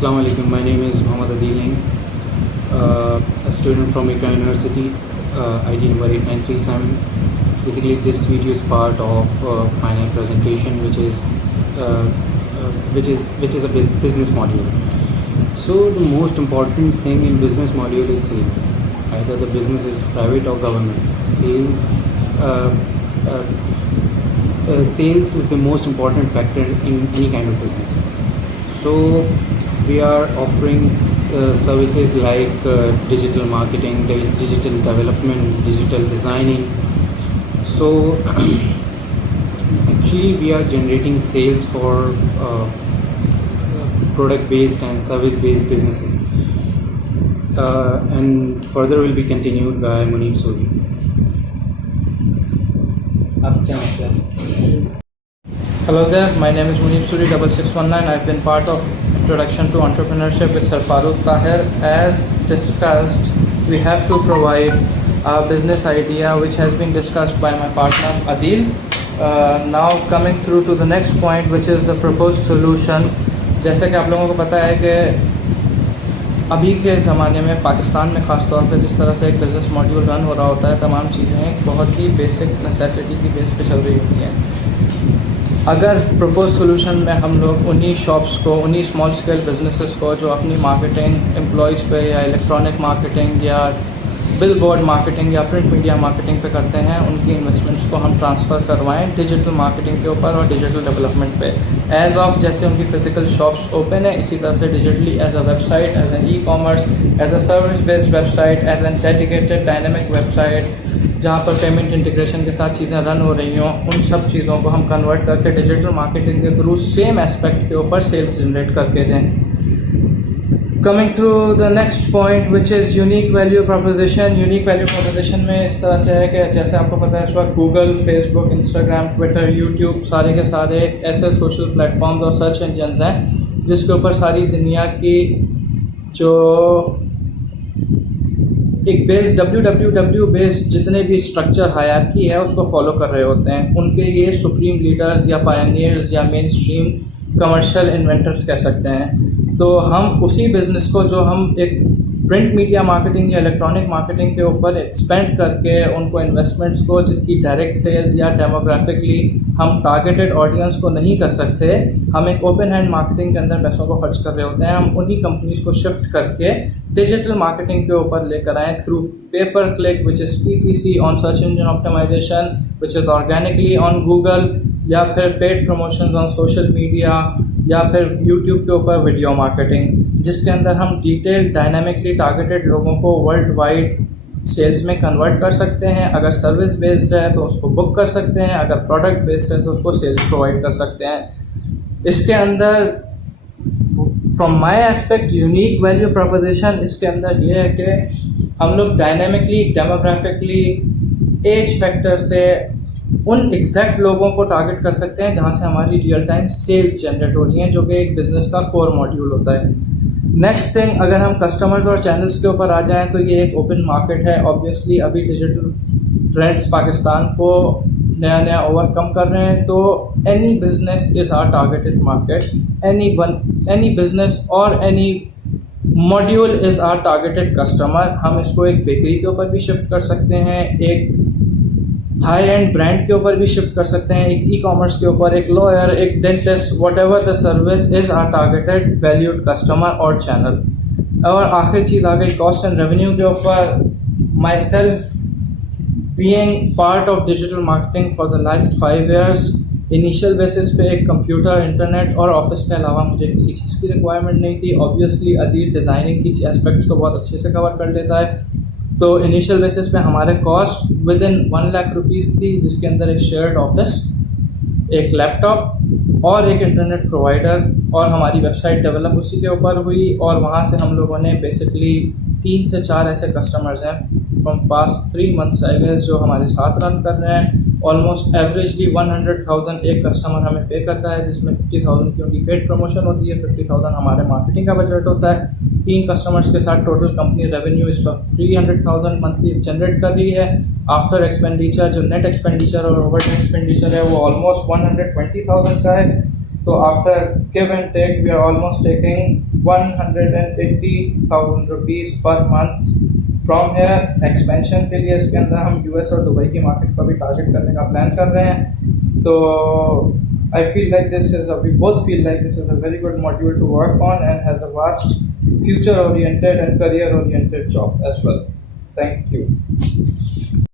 Assalamu alaikum. My name is Muhammad Adil, a student from Ikra University, ID number 8937. Basically, this video is part of final presentation, which is a business module. So the most important thing in business module is sales. Either the business is private or government. Sales is the most important factor in any kind of business. So we are offering services like digital marketing, digital development, digital designing. So actually we are generating sales for product-based and service-based businesses. And further will be continued by Munib Suri. Hello there, my name is Munib Suri 6619. I've been part of Introduction to Entrepreneurship with Sir Farooq Tahir. As discussed, we have to provide a business idea which has been discussed by my partner Adil. Now coming through to the next point, which is the proposed solution. जैसे कि आप लोगों को पता है कि अभी के ज़माने में पाकिस्तान में ख़ास तौर पे जिस तरह से एक बिज़नेस मॉड्यूल रन हो रहा होता है, तमाम चीज़ें बहुत ही बेसिक नेसेसिटी की बेस पे चल रही होती हैं। अगर प्रपोज सोल्यूशन में हम लोग उन्हीं शॉप्स को, उन्हीं स्मॉल स्केल बिजनेसेस को जो अपनी मार्केटिंग एम्प्लॉयज़ पे या इलेक्ट्रॉनिक मार्केटिंग या बिल बोर्ड मार्केटिंग या प्रिंट मीडिया मार्केटिंग पे करते हैं, उनकी इन्वेस्टमेंट्स को हम ट्रांसफ़र करवाएं डिजिटल मार्केटिंग के ऊपर और डिजिटल डेवलपमेंट पे। एज ऑफ जैसे उनकी फ़िज़िकल शॉप्स ओपन है, इसी तरह से digitally as a website, as an e commerce, as a service based website, as an dedicated dynamic website जहाँ पर पेमेंट इंटीग्रेशन के साथ चीज़ें रन हो रही हों, उन सब चीज़ों को हम कन्वर्ट करके डिजिटल मार्केटिंग के थ्रू सेम एस्पेक्ट के ऊपर सेल्स जनरेट करके दें। Coming through the next point, which is unique value proposition. Unique value proposition में इस तरह से है कि जैसे आपको पता है इस वक्त Google, Facebook, Instagram, Twitter, YouTube सारे के सारे ऐसे सोशल प्लेटफॉर्म्स और सर्च इंजन्स हैं जिसके ऊपर सारी दुनिया की जो एक बेस www बेस जितने भी स्ट्रक्चर हायरार्की है उसको फॉलो कर रहे होते हैं। उनके ये सुप्रीम लीडर्स या पायनियर्स या मेन स्ट्रीम कमर्शियल इन्वेंटर्स कह सकते हैं। तो हम उसी बिज़नेस को जो हम एक प्रिंट मीडिया मार्केटिंग या इलेक्ट्रॉनिक मार्केटिंग के ऊपर एक्सपेंड करके उनको इन्वेस्टमेंट्स को जिसकी डायरेक्ट सेल्स या डेमोग्राफिकली हम टारगेटेड ऑडियंस को नहीं कर सकते, हम एक ओपन हैंड मार्केटिंग के अंदर पैसों को खर्च कर रहे होते हैं। हम उन्हीं कंपनीज़ को शिफ्ट करके डिजिटल मार्केटिंग के ऊपर लेकर आएँ through paper click which is PPC on search engine optimisation, which is organically on Google, या फिर paid promotions on social media, या फिर यूट्यूब के ऊपर वीडियो मार्केटिंग, जिसके अंदर हम डिटेल डायनामिकली टारगेटेड लोगों को वर्ल्ड वाइड सेल्स में कन्वर्ट कर सकते हैं। अगर सर्विस बेस्ड है तो उसको बुक कर सकते हैं, अगर प्रोडक्ट बेस्ड है तो उसको सेल्स प्रोवाइड कर सकते हैं। इसके अंदर from my aspect unique value proposition इसके अंदर ये है कि हम लोग डायनामिकली, डेमोग्राफिकली, एज फैक्टर से उन एग्जैक्ट लोगों को टारगेट कर सकते हैं जहां से हमारी रियल टाइम सेल्स जनरेट हो रही हैं, जो कि एक बिज़नेस का कोर मॉड्यूल होता है। नेक्स्ट थिंग, अगर हम कस्टमर्स और चैनल्स के ऊपर आ जाएं तो ये एक ओपन मार्केट है। ऑब्वियसली अभी डिजिटल ट्रेंड्स पाकिस्तान को नया नया ओवरकम कर रहे हैं, तो any business is are targeted market, any business और any module is are targeted customer. हम इसको एक बेकरी के ऊपर भी शिफ्ट कर सकते हैं, एक हाई एंड ब्रांड के ऊपर भी शिफ्ट कर सकते हैं, एक ई कॉमर्स के ऊपर, एक लॉयर, एक dentist, whatever the service is are targeted valued customer और चैनल। और आखिर चीज़ आ गई कॉस्ट एंड रेवेन्यू के ऊपर। My self being part of digital marketing for the last 5 years, initial basis पे एक कंप्यूटर, इंटरनेट और ऑफिस के अलावा मुझे किसी चीज़ की रिक्वायरमेंट नहीं थी। ऑब्वियसली अदील डिज़ाइनिंग की एस्पेक्ट्स को बहुत अच्छे से कवर कर लेता है, तो इनिशियल बेसिस पे हमारे cost with in 1 lakh rupees थी, जिसके अंदर एक शेयर्ड ऑफिस, एक लैपटॉप और एक इंटरनेट प्रोवाइडर, और हमारी वेबसाइट डेवलप उसी के ऊपर हुई। और वहाँ से हम लोगों ने बेसिकली 3 से 4 ऐसे कस्टमर्स हैं from past 3 months I guess जो हमारे साथ रन कर रहे हैं। ऑलमोस्ट एवरेजली 100,000 एक कस्टमर हमें पे करता है, जिसमें 50,000 की उनकी पेड प्रमोशन होती है, 50,000 हमारे मार्केटिंग का बजट होता है। 3 कस्टमर्स के साथ टोटल कंपनी रेवेन्यू इस वक्त 300,000 मंथली जनरेट कर रही है। आफ्टर एक्सपेंडिचर जो नेट एक्सपेंडिचर और ओवर एक्सपेंडिचर है वो ऑलमोस्ट 120,000 का है। तो after give and take we are almost taking 180,000 rupees per month from here. Expansion के लिए इसके अंदर हम यूएस और दुबई की मार्केट को भी टारगेट करने का प्लान कर रहे हैं। तो I feel like we both feel like this is a very good module to work on and has a vast future oriented and career oriented job as well. Thank you.